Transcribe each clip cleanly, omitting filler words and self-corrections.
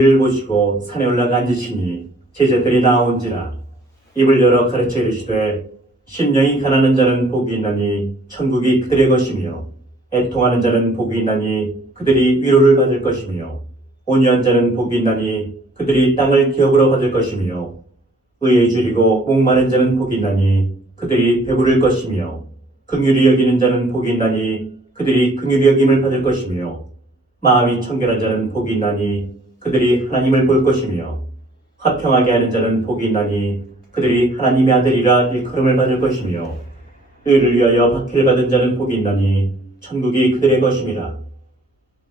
를 보시고 산에 올라가 앉으시니 제자들이 나온지라 입을 열어 가르쳐 이르시되 심령이 가난한 자는 복이 있나니 천국이 그들의 것이며 애통하는 자는 복이 있나니 그들이 위로를 받을 것이며 온유한 자는 복이 있나니 그들이 땅을 기업으로 받을 것이며 의에 줄이고 목마른 자는 복이 있나니 그들이 배부를 것이며 긍휼히 여기는 자는 복이 있나니 그들이 긍휼히 여김을 받을 것이며 마음이 청결한 자는 복이 있나니 그들이 하나님을 볼 것이며 화평하게 하는 자는 복이 있나니 그들이 하나님의 아들이라 일컬음을 받을 것이며 의를 위하여 박해를 받은 자는 복이 있나니 천국이 그들의 것임이라.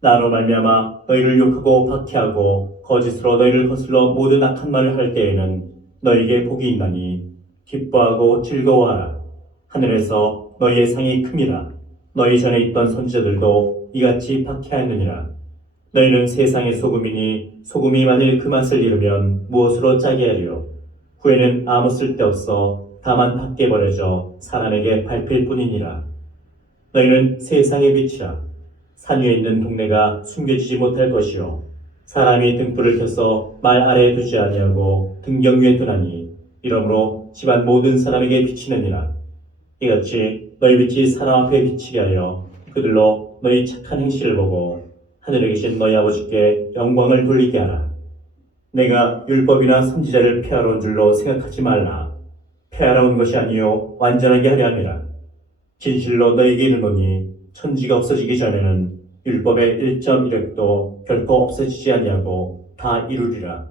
나로 말미암아 너희를 욕하고 박해하고 거짓으로 너희를 거슬러 모든 악한 말을 할 때에는 너희에게 복이 있나니 기뻐하고 즐거워하라. 하늘에서 너희의 상이 큼이라. 너희 전에 있던 선지자들도 이같이 박해하느니라. 너희는 세상의 소금이니 소금이 만일 그 맛을 잃으면 무엇으로 짜게 하리요. 후에는 아무 쓸데없어 다만 밖에 버려져 사람에게 밟힐 뿐이니라. 너희는 세상의 빛이라. 산 위에 있는 동네가 숨겨지지 못할 것이요 사람이 등불을 켜서 말 아래에 두지 아니하고 등경 위에 두나니 이러므로 집안 모든 사람에게 비치느니라. 이같이 너희 빛이 사람 앞에 비치게 하여 그들로 너희 착한 행실을 보고 하늘에 계신 너희 아버지께 영광을 돌리게 하라. 내가 율법이나 선지자를 폐하러 온 줄로 생각하지 말라. 폐하러 온 것이 아니요 완전하게 하려 함이라. 진실로 너희에게 이르노니 천지가 없어지기 전에는 율법의 1.1획도 결코 없어지지 아니하고 다 이루리라.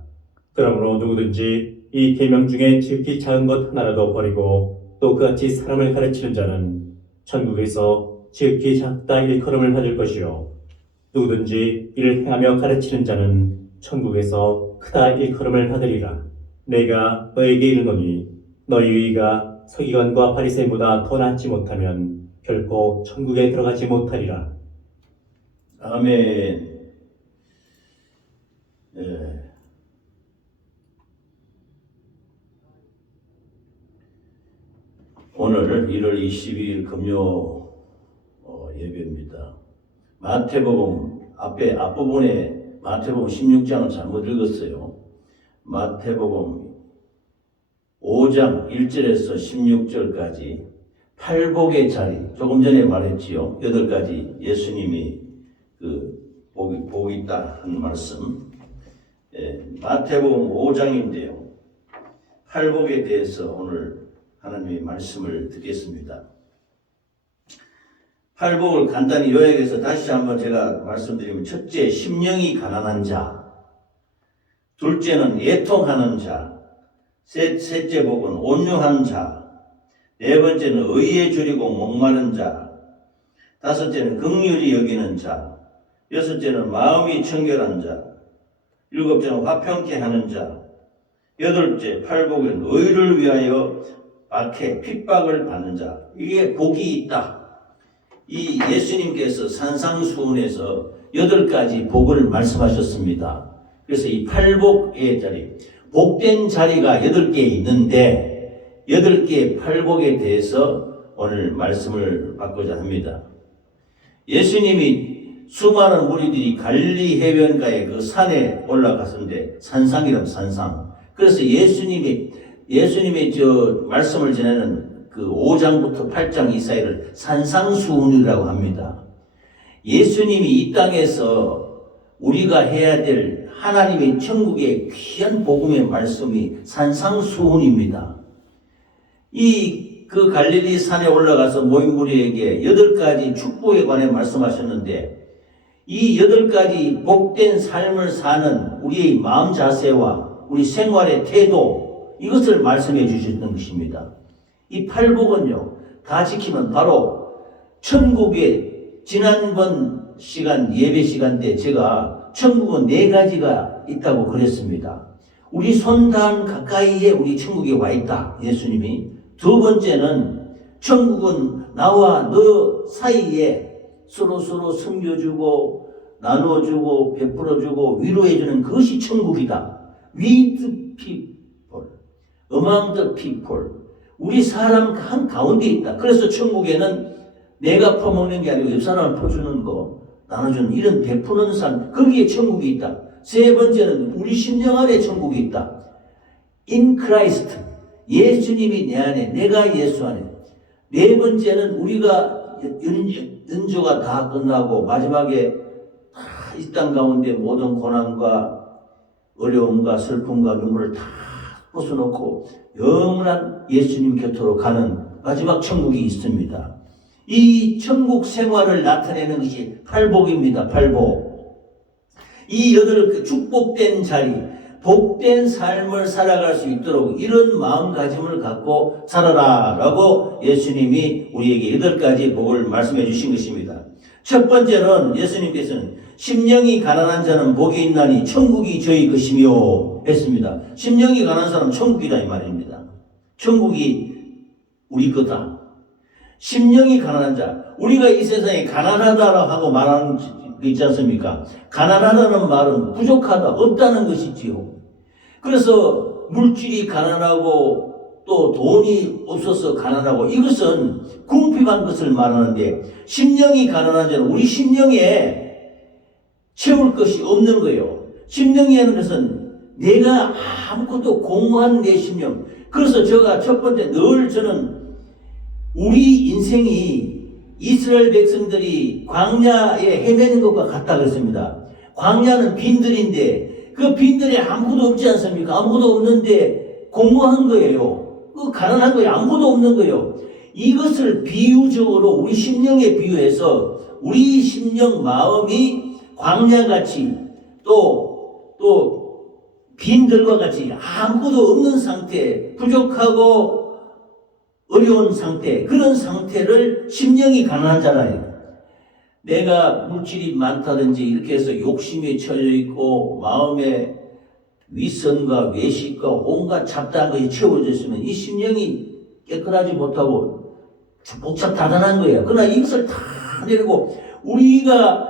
그러므로 누구든지 이 계명 중에 지극히 작은 것 하나라도 버리고 또 그같이 사람을 가르치는 자는 천국에서 지극히 작다 일컬음을 받을 것이요 누구든지 이를 행하며 가르치는 자는 천국에서 크다 일컬음을 받으리라. 내가 너에게 이르노니 너희 의가 서기관과 바리새인보다 더 낫지 못하면 결코 천국에 들어가지 못하리라. 아멘. 오늘 1월 22일 금요 예배입니다. 마태복음 앞부분에 마태복음 16장을 잘못 읽었어요. 마태복음 5장 1절에서 16절까지 팔복의 자리, 조금 전에 말했지요. 8가지 예수님이 복이 있다 하는 말씀. 마태복음 5장인데요. 팔복에 대해서 오늘 하나님의 말씀을 듣겠습니다. 팔복을 간단히 요약해서 다시 한번 제가 말씀드리면, 첫째, 심령이 가난한 자. 둘째는 애통하는 자. 셋째 복은 온유한 자. 네 번째는 의에 줄이고 목마른 자. 다섯째는 긍휼히 여기는 자. 여섯째는 마음이 청결한 자. 일곱째는 화평케 하는 자. 여덟째, 팔복은 의를 위하여 박해, 핍박을 받는 자. 이게 복이 있다. 이 예수님께서 산상수훈에서 8가지 복을 말씀하셨습니다. 그래서 이 팔복의 자리, 복된 자리가 8개 있는데 8개의 팔복에 대해서 오늘 말씀을 받고자 합니다. 예수님이 수많은 무리들이 갈릴리 해변가에 그 산에 올라갔는데, 산상이라면 산상. 그래서 예수님의 저 말씀을 전하는 그 5장부터 8장 이 사이를 산상수훈이라고 합니다. 예수님이 이 땅에서 우리가 해야 될 하나님의 천국의 귀한 복음의 말씀이 산상수훈입니다. 그 갈릴리 산에 올라가서 모인 무리에게 8가지 축복에 관해 말씀하셨는데, 이 8가지 복된 삶을 사는 우리의 마음 자세와 우리 생활의 태도, 이것을 말씀해 주셨던 것입니다. 이 팔복은요, 다 지키면 바로 천국에, 지난번 예배 시간 때 제가 천국은 4가지가 있다고 그랬습니다. 우리 손단 가까이에 우리 천국에 와 있다, 예수님이. 두 번째는 천국은 나와 너 사이에 서로 섬겨주고 나눠주고 베풀어주고 위로해주는 그것이 천국이다. With people, among the people. 우리 사람 한 가운데 있다. 그래서 천국에는 내가 퍼먹는 게 아니고 옆 사람을 퍼주는 거, 나눠주는 이런 베푸는 삶, 거기에 천국이 있다. 세 번째는 우리 심령 안에 천국이 있다. In Christ. 예수님이 내 안에, 내가 예수 안에. 네 번째는 우리가 연조가 다 끝나고 마지막에 이 땅 가운데 모든 고난과 어려움과 슬픔과 눈물을 다 벗어놓고 영원한 예수님 곁으로 가는 마지막 천국이 있습니다. 이 천국 생활을 나타내는 것이 팔복입니다. 팔복. 이 여덟 축복된 자리, 복된 삶을 살아갈 수 있도록 이런 마음가짐을 갖고 살아라 라고 예수님이 우리에게 8가지 복을 말씀해 주신 것입니다. 첫 번째는 예수님께서는 심령이 가난한 자는 복이 있나니 천국이 저희 것이며 했습니다. 심령이 가난한 사람은 천국이다 이 말입니다. 천국이 우리 거다. 심령이 가난한 자, 우리가 이 세상에 가난하다라고 하고 말하는 거 있지 않습니까? 가난하다는 말은 부족하다, 없다는 것이지요. 그래서 물질이 가난하고 또 돈이 없어서 가난하고 이것은 궁핍한 것을 말하는데 심령이 가난한 자는 우리 심령에 채울 것이 없는 거예요. 심령이 하는 것은 내가 아무것도 공허한 내 심령. 그래서 제가 첫 번째 늘 저는 우리 인생이 이스라엘 백성들이 광야에 헤매는 것과 같다 그랬습니다. 광야는 빈들인데 그 빈들에 아무것도 없지 않습니까? 아무것도 없는데 공허한 거예요. 그 가난한 거예요. 아무것도 없는 거예요. 이것을 비유적으로 우리 심령에 비유해서 우리 심령 마음이 광야같이 또 빈들과 같이 아무것도 없는 상태, 부족하고 어려운 상태, 그런 상태를 심령이 가난한 자라요. 내가 물질이 많다든지 이렇게 해서 욕심에 처져 있고 마음에 위선과 외식과 온갖 잡다한 것이 채워져 있으면 이 심령이 깨끗하지 못하고 복잡다단한 거예요. 그러나 이것을 다 내리고 우리가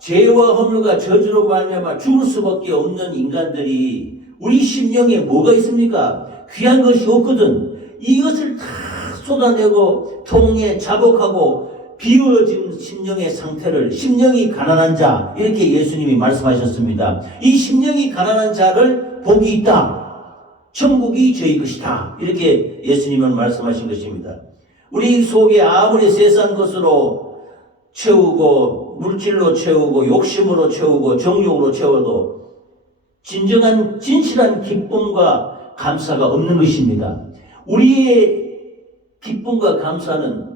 죄와 허물과 저주로 말미암아 죽을 수밖에 없는 인간들이 우리 심령에 뭐가 있습니까? 귀한 것이 없거든. 이것을 다 쏟아내고 통해 자복하고 비워진 심령의 상태를 심령이 가난한 자 이렇게 예수님이 말씀하셨습니다. 이 심령이 가난한 자를 복이 있다. 천국이 저희 것이다. 이렇게 예수님은 말씀하신 것입니다. 우리 속에 아무리 세상 것으로 채우고 물질로 채우고 욕심으로 채우고 정욕으로 채워도 진정한 진실한 기쁨과 감사가 없는 것입니다. 우리의 기쁨과 감사는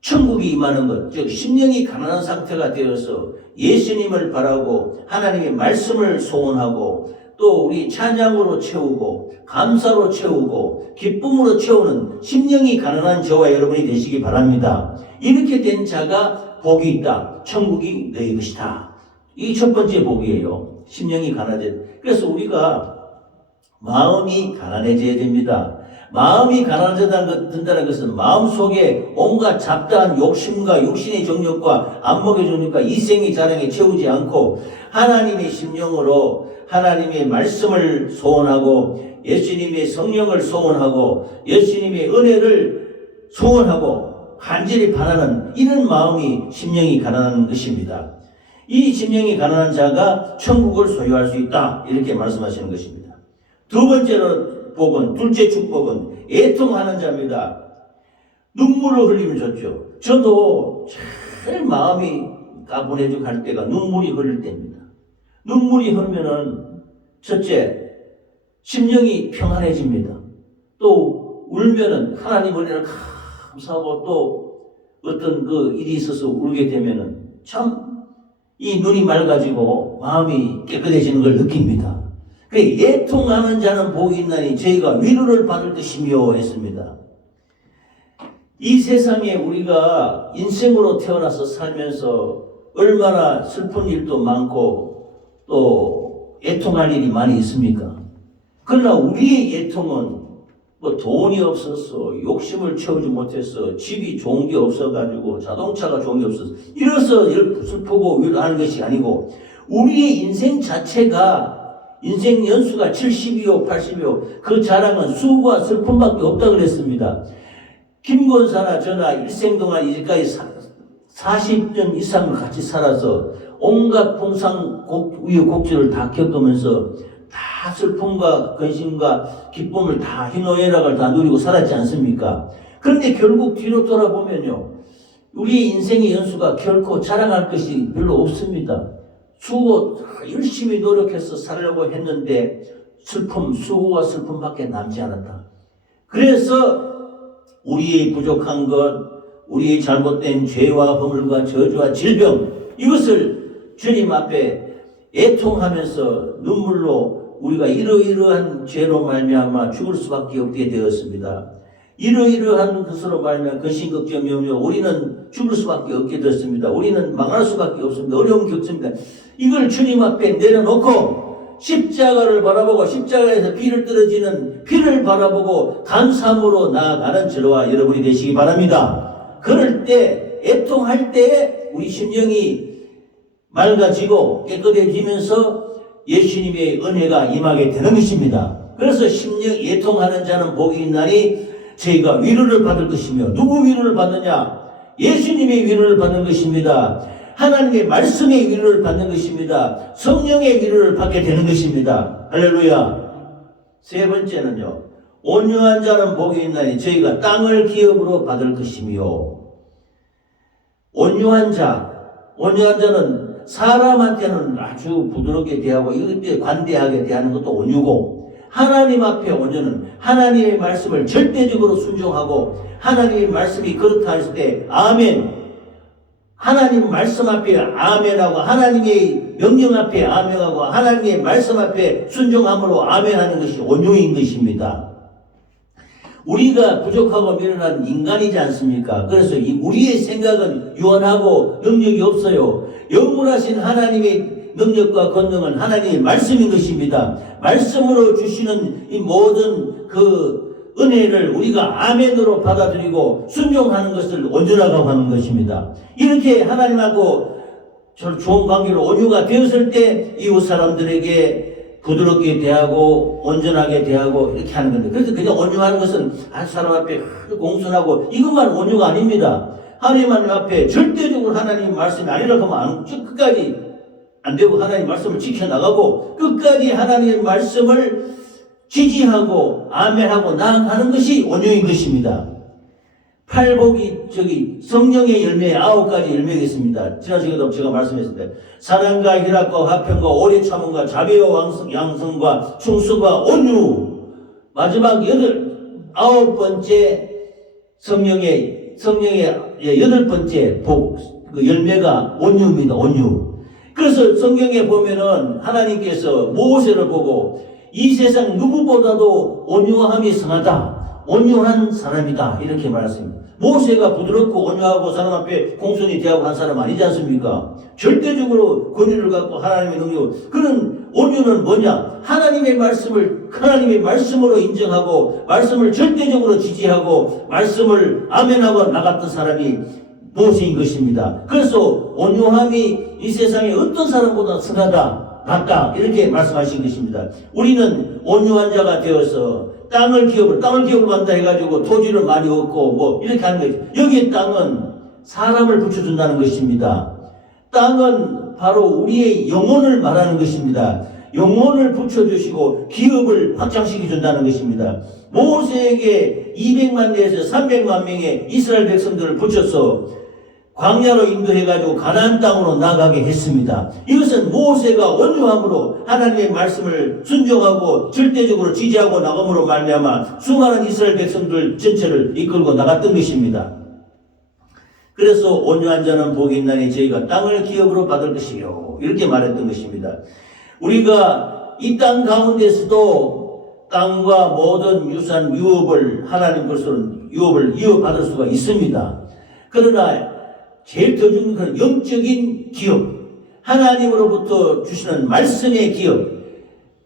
천국이 임하는 것, 즉 심령이 가난한 상태가 되어서 예수님을 바라고 하나님의 말씀을 소원하고 또 우리 찬양으로 채우고 감사로 채우고 기쁨으로 채우는 심령이 가난한 저와 여러분이 되시기 바랍니다. 이렇게 된 자가 복이 있다. 천국이 너희 것이다. 이 첫 번째 복이에요. 심령이 가난해져. 그래서 우리가 마음이 가난해져야 됩니다. 마음이 가난해진다는 것은 마음속에 온갖 잡다한 욕심과 육신의 정욕과 안목의 정욕과 이생의 자랑에 채우지 않고 하나님의 심령으로 하나님의 말씀을 소원하고 예수님의 성령을 소원하고 예수님의 은혜를 소원하고 간절히 바라는 이런 마음이 심령이 가난한 것입니다. 이 심령이 가난한 자가 천국을 소유할 수 있다. 이렇게 말씀하시는 것입니다. 두 번째로 복은, 둘째 축복은 애통하는 자입니다. 눈물을 흘리면 좋죠. 저도 제일 마음이 가분해지고 할 때가 눈물이 흐를 때입니다. 눈물이 흐르면은 첫째, 심령이 평안해집니다. 또 울면은 하나님 은혜를 감사하고 또 어떤 그 일이 있어서 울게 되면은 참 이 눈이 맑아지고 마음이 깨끗해지는 걸 느낍니다. 애통하는 자는 복이 있나니 저희가 위로를 받을 것이며 했습니다. 이 세상에 우리가 인생으로 태어나서 살면서 얼마나 슬픈 일도 많고 또 애통할 일이 많이 있습니까? 그러나 우리의 애통은 뭐 돈이 없어서 욕심을 채우지 못해서 집이 좋은 게 없어가지고 자동차가 좋은 게 없어서 이래서 슬프고 위로하는 것이 아니고 우리의 인생 자체가 인생 연수가 70이요 80이요 그 자랑은 수고와 슬픔밖에 없다 그랬습니다. 김권사나 저나 일생 동안 이제까지 40년 이상을 같이 살아서 온갖 풍상 우여곡절을 다 겪으면서 다 슬픔과 근심과 기쁨을 다 희노애락을 다 누리고 살았지 않습니까? 그런데 결국 뒤로 돌아보면요, 우리의 인생의 연수가 결코 자랑할 것이 별로 없습니다. 열심히 노력해서 살려고 했는데 수고와 슬픔밖에 남지 않았다. 그래서 우리의 부족한 것, 우리의 잘못된 죄와 허물과 저주와 질병, 이것을 주님 앞에 애통하면서 눈물로 우리가 이러이러한 죄로 말미암아 죽을 수밖에 없게 되었습니다. 이러이러한 것으로 말미암아 근심걱정이 오며 우리는 죽을 수밖에 없게 되었습니다. 우리는 망할 수밖에 없습니다. 어려움 겪습니다. 이걸 주님 앞에 내려놓고 십자가를 바라보고 십자가에서 피를 떨어지는 피를 바라보고 감사함으로 나아가는 저와 여러분이 되시기 바랍니다. 그럴 때, 애통할 때 우리 심령이 맑아지고 깨끗해지면서 예수님의 은혜가 임하게 되는 것입니다. 그래서 심령 애통하는 자는 복이 있나니 저희가 위로를 받을 것이며, 누구 위로를 받느냐? 예수님의 위로를 받는 것입니다. 하나님의 말씀의 위로를 받는 것입니다. 성령의 위로를 받게 되는 것입니다. 할렐루야. 세 번째는요, 온유한 자는 복이 있나니 저희가 땅을 기업으로 받을 것이며, 온유한 자는 사람한테는 아주 부드럽게 대하고 이때 관대하게 대하는 것도 온유고, 하나님 앞에 온유는 하나님의 말씀을 절대적으로 순종하고, 하나님의 말씀이 그렇다 했을 때 아멘, 하나님 말씀 앞에 아멘하고, 하나님의 명령 앞에 아멘하고, 하나님의 말씀 앞에 순종함으로 아멘하는 것이 온유인 것입니다. 우리가 부족하고 미련한 인간이지 않습니까? 그래서 우리의 생각은 유한하고 능력이 없어요. 영원하신 하나님의 능력과 권능은 하나님의 말씀인 것입니다. 말씀으로 주시는 이 모든 그 은혜를 우리가 아멘으로 받아들이고 순종하는 것을 온유라고 하는 것입니다. 이렇게 하나님하고 좋은 관계로 온유가 되었을 때 이웃 사람들에게 부드럽게 대하고 온전하게 대하고 이렇게 하는 건데, 그래서 그냥 온유하는 것은 한 사람 앞에 공손하고 이것만 온유가 아닙니다. 하나님 앞에 절대적으로 하나님 말씀이 아니라고 하면 끝까지 안 되고, 하나님 말씀을 지켜나가고 끝까지 하나님의 말씀을 지지하고 아멘하고 나아가는 것이 온유인 것입니다. 팔복이 성령의 열매 9가지 열매가 있습니다. 지난 시간에도 제가 말씀했습니다. 사랑과 희락과 화평과 오래 참음과 자비와 양성과 충성과 온유. 마지막 9번째 성령의 8번째 그 열매가 온유입니다. 온유. 그래서 성경에 보면은 하나님께서 모세를 보고 이 세상 누구보다도 온유함이 성하다, 온유한 사람이다, 이렇게 말했습니다. 모세가 부드럽고 온유하고 사람 앞에 공손히 대하고 한 사람 아니지 않습니까? 절대적으로 권위를 갖고 하나님의 능력, 그런 온유는 뭐냐? 하나님의 말씀으로 인정하고 말씀을 절대적으로 지지하고 말씀을 아멘하고 나갔던 사람이 모세인 것입니다. 그래서 온유함이 이 세상에 어떤 사람보다 선하다, 낫다, 이렇게 말씀하신 것입니다. 우리는 온유한 자가 되어서 땅을 기업으로 간다 해가지고 토지를 많이 얻고 이렇게 하는 거예요. 여기 땅은 사람을 붙여준다는 것입니다. 땅은 바로 우리의 영혼을 말하는 것입니다. 영혼을 붙여주시고 기업을 확장시켜 준다는 것입니다. 모세에게 200만 내에서 300만 명의 이스라엘 백성들을 붙여서 광야로 인도해가지고 가나안 땅으로 나가게 했습니다. 이것은 모세가 온유함으로 하나님의 말씀을 순종하고 절대적으로 지지하고 나감으로 말미암아 수많은 이스라엘 백성들 전체를 이끌고 나갔던 것입니다. 그래서 온유한 자는 복이 있나니 저희가 땅을 기업으로 받을 것이요, 이렇게 말했던 것입니다. 우리가 이 땅 가운데서도 땅과 모든 유산 유업을 하나님 것으로 유업을 이어받을 수가 있습니다. 그러나 제일 더 중요한 건 영적인 기업, 하나님으로부터 주시는 말씀의 기업,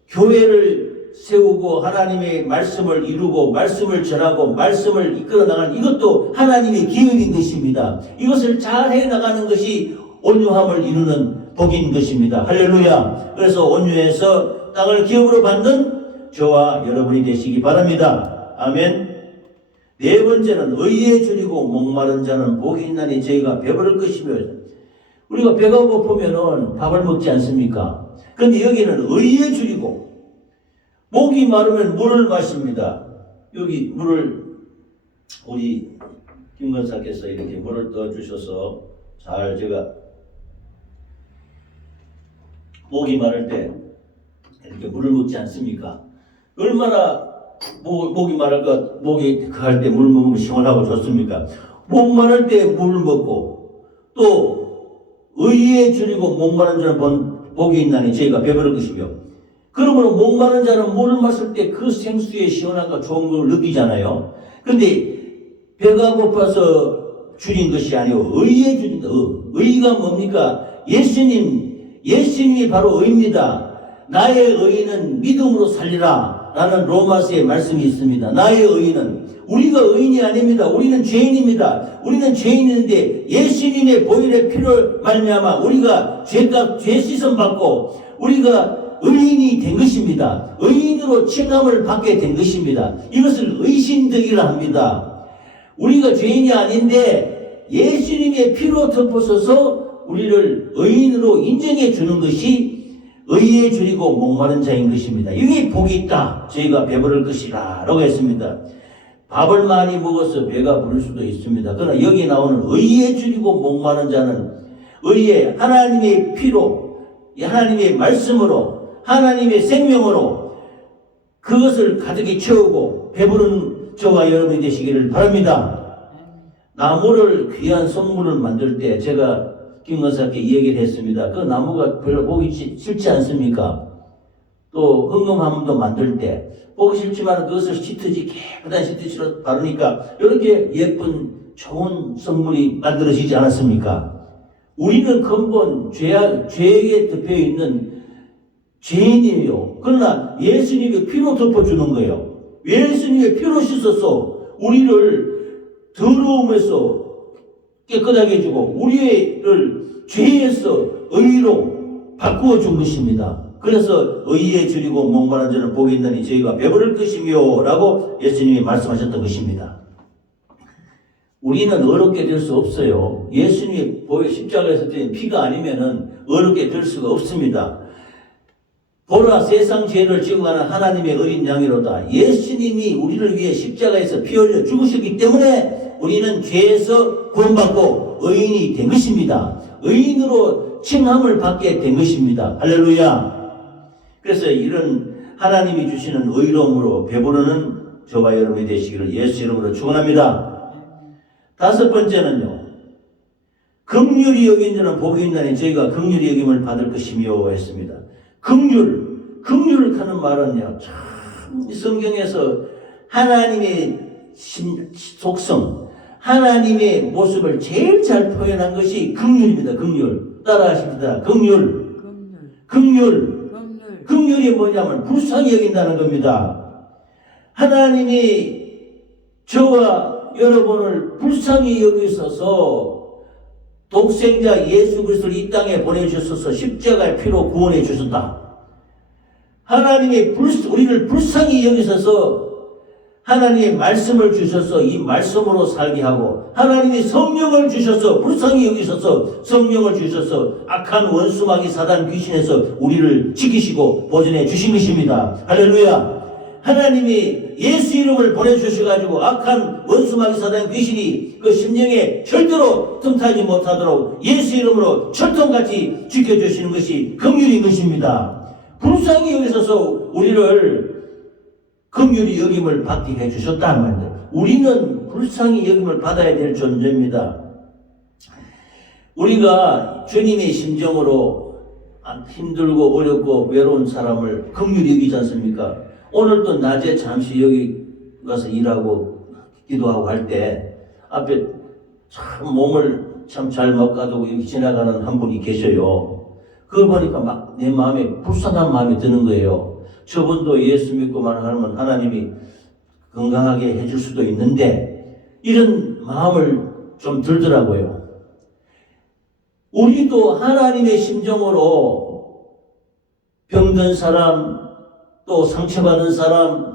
교회를 세우고 하나님의 말씀을 이루고 말씀을 전하고 말씀을 이끌어 나가는 이것도 하나님의 기업인 것입니다. 이것을 잘 해나가는 것이 온유함을 이루는 복인 것입니다. 할렐루야. 그래서 온유해서 땅을 기업으로 받는 저와 여러분이 되시기 바랍니다. 아멘. 네 번째는 의에 줄이고 목마른 자는 복이 있나니 저희가 배부를 것이며, 우리가 배가 고프면은 밥을 먹지 않습니까? 그런데 여기는 의에 줄이고 목이 마르면 물을 마십니다. 여기 물을 우리 김 권사께서 이렇게 물을 떠주셔서 잘 제가 목이 마를 때 이렇게 물을 먹지 않습니까? 얼마나 목이 마를까, 목이 할 때 물 먹으면 시원하고 좋습니까? 목 마를 때 물을 먹고 또 의에 줄이고 목 마른 자는 복이 있나니 저희가 배부를 것이며, 그러므로 목 마른 자는 물을 마실 때 그 생수의 시원함과 좋은 걸 느끼잖아요. 그런데 배가 고파서 줄인 것이 아니고 의에 줄인다. 의가 뭡니까? 예수님이 바로 의입니다. 나의 의는 믿음으로 살리라 라는 로마서의 말씀이 있습니다. 나의 의는, 우리가 의인이 아닙니다. 우리는 죄인입니다. 우리는 죄인인데 예수님의 보혈의 피를 말미암아 우리가 죄 씻음 받고 우리가 의인이 된 것입니다. 의인으로 칭함을 받게 된 것입니다. 이것을 의신덕이라 합니다. 우리가 죄인이 아닌데 예수님의 피로 덮어서서 우리를 의인으로 인정해 주는 것이 의에 줄이고 목마른 자인 것입니다. 이게 복이 있다. 저희가 배부를 것이라 라고 했습니다. 밥을 많이 먹어서 배가 부를 수도 있습니다. 그러나 여기 나오는 의에 줄이고 목마른 자는 의에 하나님의 피로, 하나님의 말씀으로, 하나님의 생명으로 그것을 가득히 채우고 배부른 저와 여러분이 되시기를 바랍니다. 나무를, 귀한 선물을 만들 때 제가 김 권사께 얘기를 했습니다. 그 나무가 별로 보기 싫지 않습니까? 또 흥금함도 만들 때 보기 싫지만 그것을 깨끗한 시트지로 바르니까 이렇게 예쁜 좋은 선물이 만들어지지 않았습니까? 우리는 근본 죄에 덮여 있는 죄인이에요. 그러나 예수님이 피로 덮어주는 거예요. 예수님의 피로 씻어서 우리를 더러움에서 깨끗하게 해주고 우리를 죄에서 의로 바꾸어 준 것입니다. 그래서 의에 줄이고 목마른 자는 복이 있나니 저희가 배부를 것이며 라고 예수님이 말씀하셨던 것입니다. 우리는 어렵게 될 수 없어요. 예수님이 십자가에서 드린 피가 아니면은 어렵게 될 수가 없습니다. 보라, 세상 죄를 지고 가는 하나님의 어린 양이로다. 예수님이 우리를 위해 십자가에서 피 흘려 죽으셨기 때문에 우리는 죄에서 구원받고 의인이 된 것입니다. 의인으로 칭함을 받게 된 것입니다. 할렐루야. 그래서 이런 하나님이 주시는 의로움으로 배부르는 저와 여러분이 되시기를 예수 이름으로 축원합니다. 다섯 번째는요, 긍휼히 여긴 자는 복이 있나니 저희가 긍휼히 여김을 받을 것이며 했습니다. 긍휼을 하는 말은요, 참 성경에서 하나님의 속성, 하나님의 모습을 제일 잘 표현한 것이 긍휼입니다. 긍휼. 따라하십니다. 긍휼이 뭐냐면 불쌍히 여긴다는 겁니다. 하나님이 저와 여러분을 불쌍히 여기셔서 독생자 예수 그리스도를 이 땅에 보내주셔서 십자가의 피로 구원해 주셨다. 하나님이 우리를 불쌍히 여기셔서 하나님의 말씀을 주셔서 이 말씀으로 살게 하고, 하나님이 성령을 주셔서 불쌍히 여기셔서 성령을 주셔서 악한 원수마귀 사단 귀신에서 우리를 지키시고 보존해 주신 것입니다. 할렐루야. 하나님이 예수 이름을 보내주셔가지고 악한 원수마귀 사단 귀신이 그 심령에 절대로 틈타지 못하도록 예수 이름으로 철통같이 지켜주시는 것이 긍휼인 것입니다. 불쌍히 여기셔서 우리를 긍휼히 여김을 받게 해주셨다는 말입니다. 우리는 불쌍히 여김을 받아야 될 존재입니다. 우리가 주님의 심정으로 힘들고 어렵고 외로운 사람을 긍휼히 여기지 않습니까? 오늘도 낮에 잠시 여기 가서 일하고 기도하고 할 때 앞에 참 몸을 참 잘 못 가두고 이렇게 지나가는 한 분이 계셔요. 그걸 보니까 막 내 마음에 불쌍한 마음이 드는 거예요. 저분도 예수 믿고만 하면 하나님이 건강하게 해줄 수도 있는데 이런 마음을 좀 들더라고요. 우리도 하나님의 심정으로 병든 사람, 또 상처받은 사람,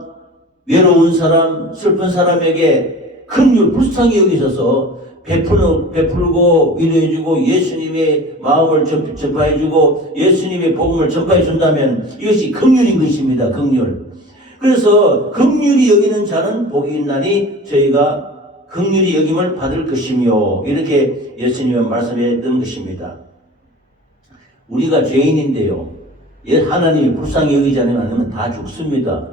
외로운 사람, 슬픈 사람에게 긍휼, 불쌍히 여기셔서 베풀고 위로해주고 예수님의 마음을 전파해주고 예수님의 복음을 전파해준다면 이것이 긍휼인 것입니다. 긍휼. 그래서 긍휼히 여기는 자는 복이 있나니 저희가 긍휼히 여김을 받을 것이며 이렇게 예수님은 말씀했던 것입니다. 우리가 죄인인데요. 하나님이 불쌍히 여기지 않으면 다 죽습니다.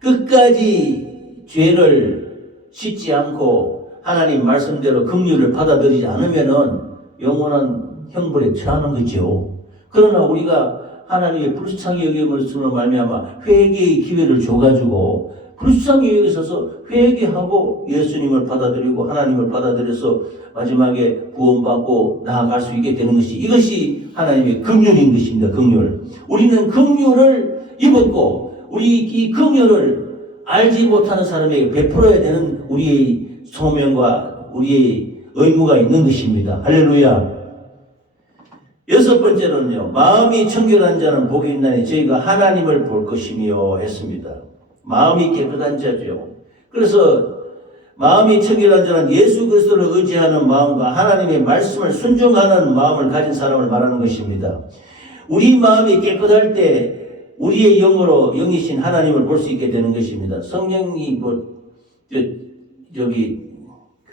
끝까지 죄를 씻지 않고 하나님 말씀대로 긍휼을 받아들이지 않으면은 영원한 형벌에 처하는 거죠. 그러나 우리가 하나님의 불쌍히 여김으로 말미암아 회개의 기회를 줘가지고 불쌍히 여기셔서 회개하고 예수님을 받아들이고 하나님을 받아들여서 마지막에 구원받고 나아갈 수 있게 되는 것이 이것이 하나님의 긍휼인 것입니다. 긍휼. 우리는 긍휼을 입었고 우리 이 긍휼을 알지 못하는 사람에게 베풀어야 되는 우리의 소명과 우리의 의무가 있는 것입니다. 할렐루야. 여섯 번째로는요. 마음이 청결한 자는 복이 있나니 저희가 하나님을 볼 것이며 했습니다. 마음이 깨끗한 자죠. 그래서 마음이 청결한 자는 예수 그리스도를 의지하는 마음과 하나님의 말씀을 순종하는 마음을 가진 사람을 말하는 것입니다. 우리 마음이 깨끗할 때 우리의 영으로 영이신 하나님을 볼 수 있게 되는 것입니다. 성령이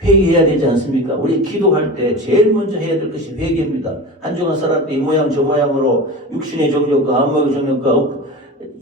회개해야 되지 않습니까? 우리 기도할 때 제일 먼저 해야 될 것이 회개입니다. 한 주간 살았을 때 이 모양 저 모양으로 육신의 정욕과 안목의 정욕과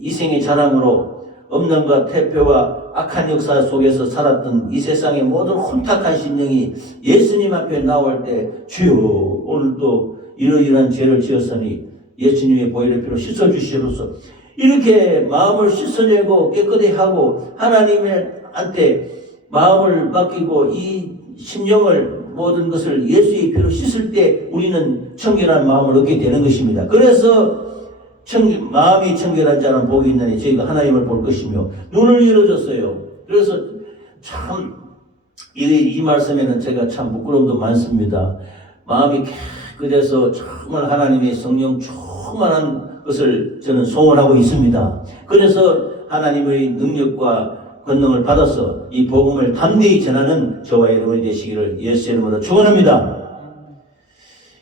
이생의 자랑으로 엄령과 태폐와 악한 역사 속에서 살았던 이 세상의 모든 혼탁한 심령이 예수님 앞에 나올 때 주여 오늘도 이러이러한 죄를 지었으니 예수님의 보혈의 피로 씻어주시옵소서. 이렇게 마음을 씻어내고 깨끗이 하고 하나님한테 마음을 맡기고 이 심령을 모든 것을 예수의 피로 씻을 때 우리는 청결한 마음을 얻게 되는 것입니다. 그래서 마음이 청결한 자는 복이 있나니 저희가 하나님을 볼 것이며 눈을 열어줬어요. 그래서 참 이 말씀에는 제가 참 부끄러움도 많습니다. 마음이 깨끗해서 정말 하나님의 성령 충만한 것을 저는 소원하고 있습니다. 그래서 하나님의 능력과 권능을 받아서 이 복음을 담대히 전하는 저와 여러분이 되시기를 예수의 이름으로 축원합니다.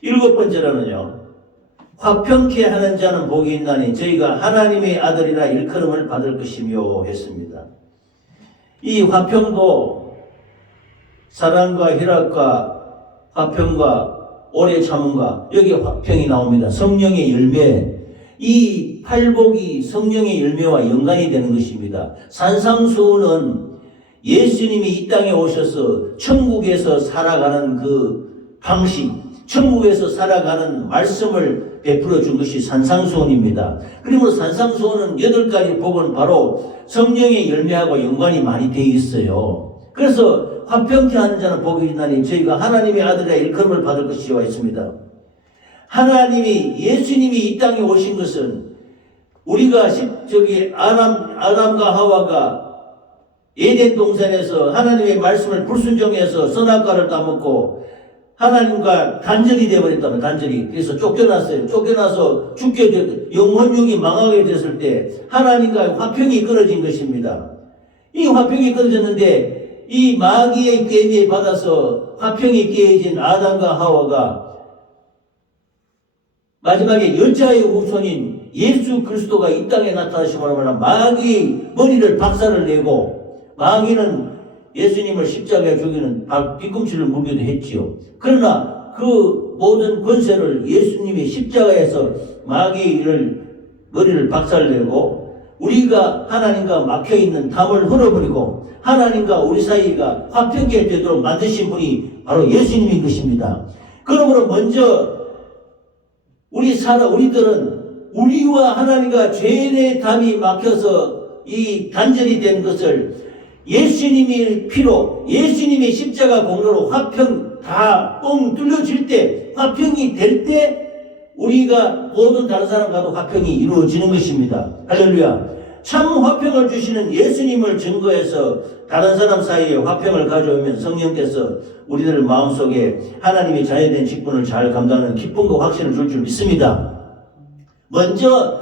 일곱 번째로는요. 화평케 하는 자는 복이 있나니 저희가 하나님의 아들이라 일컬음을 받을 것이며 했습니다. 이 화평도 사랑과 희락과 화평과 오래 참음과 여기 화평이 나옵니다. 성령의 열매. 이 팔복이 성령의 열매와 연관이 되는 것입니다. 산상수훈은 예수님이 이 땅에 오셔서 천국에서 살아가는 그 방식, 천국에서 살아가는 말씀을 베풀어 준 것이 산상수훈입니다. 그러므로 산상수훈은 8가지 복은 바로 성령의 열매하고 연관이 많이 되어 있어요. 그래서 화평케 하는 자는 복이 있나니 저희가 하나님의 아들이라 일컬음을 받을 것이와 있습니다. 예수님이 이 땅에 오신 것은 우리가 아담과 하와가 에덴 동산에서 하나님의 말씀을 불순종해서 선악과를 따먹고 하나님과 단절이 되어버렸다면 단절이. 그래서 쫓겨났어요. 쫓겨나서 영혼육이 망하게 됐을 때 하나님과 화평이 끊어진 것입니다. 이 화평이 끊어졌는데 이 마귀의 꾀미에 받아서 화평이 깨어진 아담과 하와가 마지막에 여자의 후손인 예수 그리스도가 이 땅에 나타나시므로 마귀의 머리를 박살을 내고 마귀는 예수님을 십자가에 죽이는 뒤꿈치를 물기도 했지요. 그러나 그 모든 권세를 예수님이 십자가에서 마귀를 머리를 박살내고 우리가 하나님과 막혀있는 담을 흘러버리고 하나님과 우리 사이가 화평케 되도록 만드신 분이 바로 예수님인 것입니다. 그러므로 먼저 우리들은 우리와 하나님과 죄의 담이 막혀서 이 단절이 된 것을 예수님의 피로 예수님의 십자가 공로로 화평 다 뻥 뚫려질 때 화평이 될 때 우리가 모든 다른 사람과도 화평이 이루어지는 것입니다. 할렐루야. 참 화평을 주시는 예수님을 증거해서 다른 사람 사이에 화평을 가져오면 성령께서 우리들 마음속에 하나님의 자녀된 직분을 잘 감당하는 기쁨과 확신을 줄 믿습니다. 먼저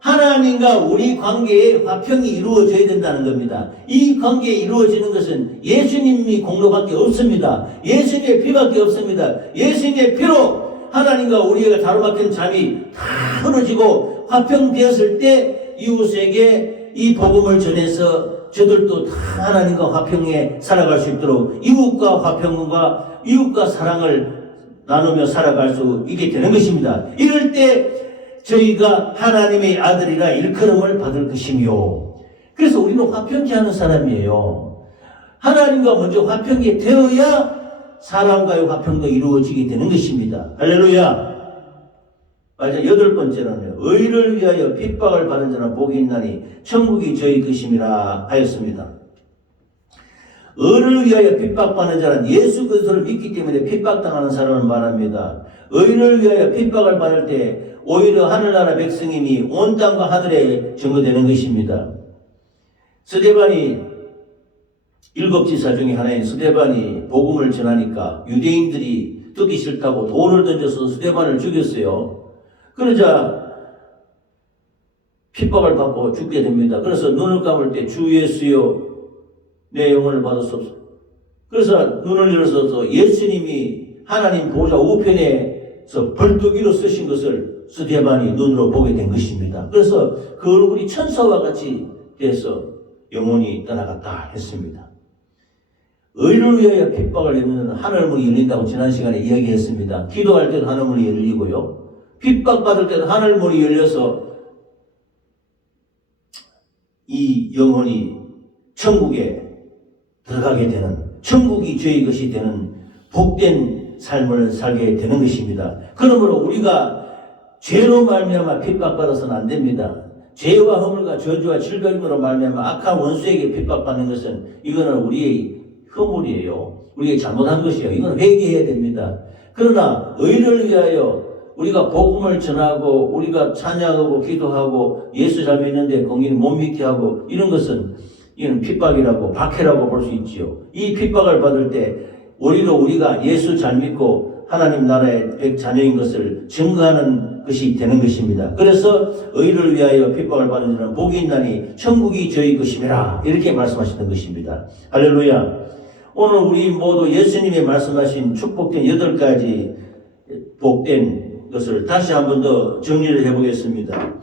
하나님과 우리 관계에 화평이 이루어져야 된다는 겁니다. 이 관계에 이루어지는 것은 예수님이 공로밖에 없습니다. 예수님의 피밖에 없습니다. 예수님의 피로 하나님과 우리가 자로막힌 잠이 다 흐려지고 화평되었을 때 이웃에게 이 복음을 전해서 저들도 다 하나님과 화평에 살아갈 수 있도록 이웃과 화평과 이웃과 사랑을 나누며 살아갈 수 있게 되는 것입니다. 이럴 때 저희가 하나님의 아들이라 일컬음을 받을 것이며, 그래서 우리는 화평케 하는 사람이에요. 하나님과 먼저 화평이 되어야 사람과의 화평도 이루어지게 되는 것입니다. 할렐루야. 맞아. 8번째로는 의를 위하여 핍박을 받은 자는 복이 있나니 천국이 저희 것임이라 하였습니다. 의를 위하여 핍박받는 자는 예수 그리스도를 믿기 때문에 핍박당하는 사람을 말합니다. 의를 위하여 핍박을 받을 때 오히려 하늘나라 백성임이 온 땅과 하늘에 증거되는 것입니다. 스데반이 7지사 중에 하나인 스데반이 복음을 전하니까 유대인들이 듣기 싫다고 돌을 던져서 스데반을 죽였어요. 그러자 핍박을 받고 죽게 됩니다. 그래서 눈을 감을 때 주 예수여 내 영혼을 받았소서. 그래서 눈을 열어서 예수님이 하나님 보좌 우편에서 벌떡 일어서신 것을 스데반이 눈으로 보게 된 것입니다. 그래서 그 얼굴이 천사와 같이 돼서 영혼이 떠나갔다 했습니다. 의를 위하여 핍박을 입는 하늘문이 열린다고 지난 시간에 이야기했습니다. 기도할 때도 하늘문이 열리고요. 핍박받을 때도 하늘문이 열려서 이 영혼이 천국에 들어가게 되는, 천국이 저희 것이 되는 복된 삶을 살게 되는 것입니다. 그러므로 우리가 죄로 말미암아 핍박받아서는 안 됩니다. 죄와 허물과 저주와 질병으로 말미암아 악한 원수에게 핍박받는 것은 이거는 우리의 허물이에요. 우리가 잘못한 것이에요. 이건 회개해야 됩니다. 그러나 의를 위하여 우리가 복음을 전하고 우리가 찬양하고 기도하고 예수 잘 믿는데 공인이 못 믿게 하고 이런 것은 이는 핍박이라고 박해라고 볼 수 있지요. 이 핍박을 받을 때 오히려 우리가 예수 잘 믿고 하나님 나라의 자녀인 것을 증거하는 것이 되는 것입니다. 그래서 의를 위하여 핍박을 받는 자는 복이 있나니 천국이 저희 것임이라 이렇게 말씀하셨던 것입니다. 할렐루야. 오늘 우리 모두 예수님이 말씀하신 축복된 8가지 복된 것을 다시 한 번 더 정리를 해보겠습니다.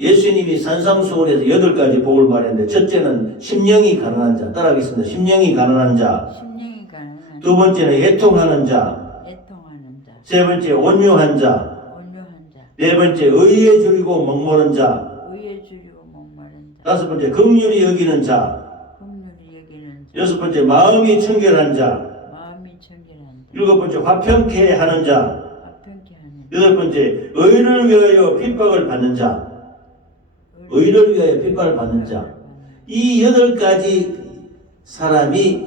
예수님이 산상수훈에서 8가지 복을 말했는데, 첫째는 심령이 가난한 자, 따라하겠습니다. 심령이 가난한 자. 심령이 가난한 두 번째는 애통하는 자. 애통하는 자. 세 번째 온유한 자. 온유한 자. 네 번째 의에 줄이고 목마른 자. 의에 줄이고 목마른 자. 다섯 번째 긍휼히 여기는 자. 긍휼히 여기는 자. 여섯 번째 마음이 청결한 자. 마음이 청결한 자. 일곱 번째 화평케 하는 자. 화평케 하는 자. 여덟 번째 의를 위하여 핍박을 받는 자. 의를 위하여 핍박을 받는 자. 이 8가지 사람이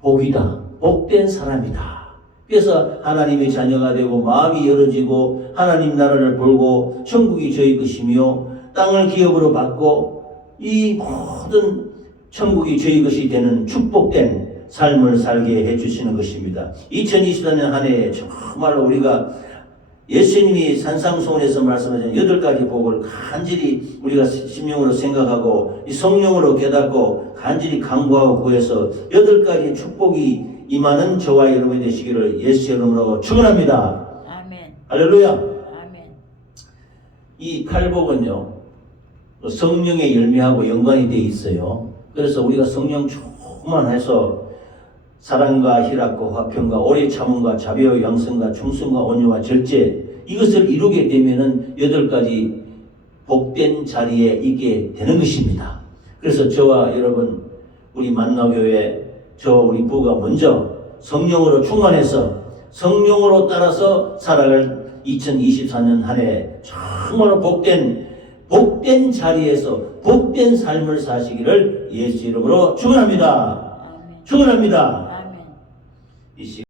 복이다. 복된 사람이다. 그래서 하나님의 자녀가 되고 마음이 열어지고 하나님 나라를 볼고 천국이 저희 것이며 땅을 기업으로 받고 이 모든 천국이 저희 것이 되는 축복된 삶을 살게 해주시는 것입니다. 2024년 한 해 정말로 우리가 예수님이 산상수훈에서 말씀하신 8가지 복을 간절히 우리가 심령으로 생각하고 이 성령으로 깨닫고 간절히 간구하고 구해서 8가지 축복이 임하는 저와 여러분이 되시기를 예수 이름으로 축원합니다. 아멘. 할렐루야. 아멘. 이 8복은요 성령의 열매하고 연관이 되어 있어요. 그래서 우리가 성령 충만해서 사랑과 희락과 화평과 오래 참음과 자비와 양성과 충성과 온유와 절제 이것을 이루게 되면은 8가지 복된 자리에 있게 되는 것입니다. 그래서 저와 여러분 우리 만나교회 우리 부가 먼저 성령으로 충만해서 성령으로 따라서 살아갈 2024년 한 해 정말로 복된 자리에서 복된 삶을 사시기를 예수 이름으로 축원합니다. 아멘. 축원합니다. 아멘. 이